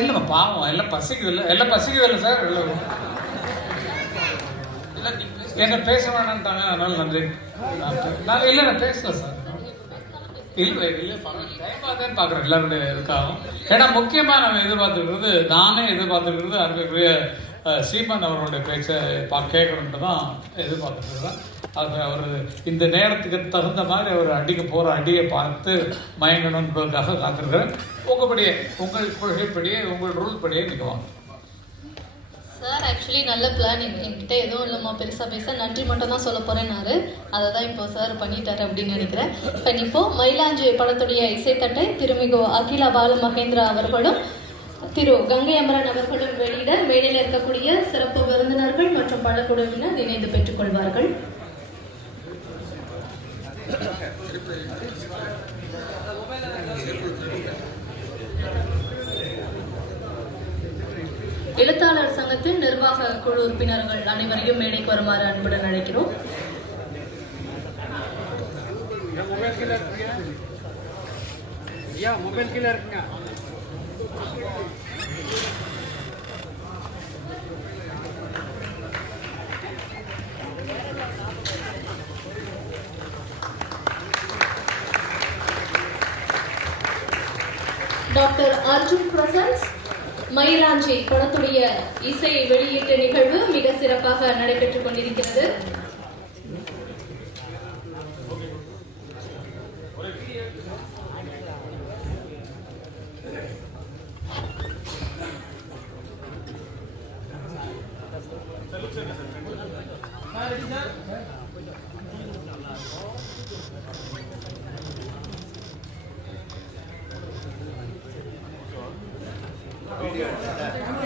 இல்லைம்மா பாவம் எல்லாம் பசிக்குது இல்லை சார் எல்லாம் என்ன பேச வேணான்ட்டாங்க, அதனால நன்றி. நான் பேசல சார். இல்லை டைம் பார்க்குறேன் எல்லாருடைய இதுக்காகவும். ஏன்னா முக்கியமாக நம்ம எதிர்பார்த்துருக்கிறது, நானே எதிர்பார்த்துருக்கிறது அருமைக்குரிய சீமான் அவர்களுடைய பேச்சை கேட்கணுன்ட்டு தான் எதிர்பார்த்துருக்குறேன். அது அவர் இந்த நேரத்துக்கு தகுந்த மாதிரி அவர் அடிக்க போகிற அடியை பார்த்து மயங்கணுன்றதுக்காக காத்திருக்கிறேன். உங்கள்படியே, உங்கள் கொள்கைப்படியே, உங்கள் ரூல் படியே நீங்கள் வாங்க. சார் ஆக்சுவலி நல்ல பிளானிங், என்கிட்ட எதுவும் இல்லைம்மா பெருசாக பேச, நன்றி மட்டும் தான் சொல்ல போகிறேன்னாரு. அதை தான் இப்போ சார் பண்ணிட்டாரு அப்படின்னு நினைக்கிறேன். இப்போ மயிலாஞ்சி படத்துடைய இசைத்தட்டை திருமிகு அகிலா பால மகேந்திரா அவர்களும் திரு கங்கை அமரன் அவர்களும் வெளியிட மேடையில் இருக்கக்கூடிய சிறப்பு விருந்தினர்கள் மற்றும் பழக்குழுவினர் இணைந்து பெற்றுக்கொள்வார்கள். எழுத்தாளர் சங்கத்தின் நிர்வாக குழு உறுப்பினர்கள் அனைவரையும் மேடைக்கு வருமாறு அன்புடன் அழைக்கிறோம். டாக்டர் அர்ஜுன் பிரசன்ஸ் மயிலாஞ்சி படத்துடைய இசை வெளியீட்டு நிகழ்வு மிக சிறப்பாக நடைபெற்றுக் கொண்டிருக்கிறது. Video.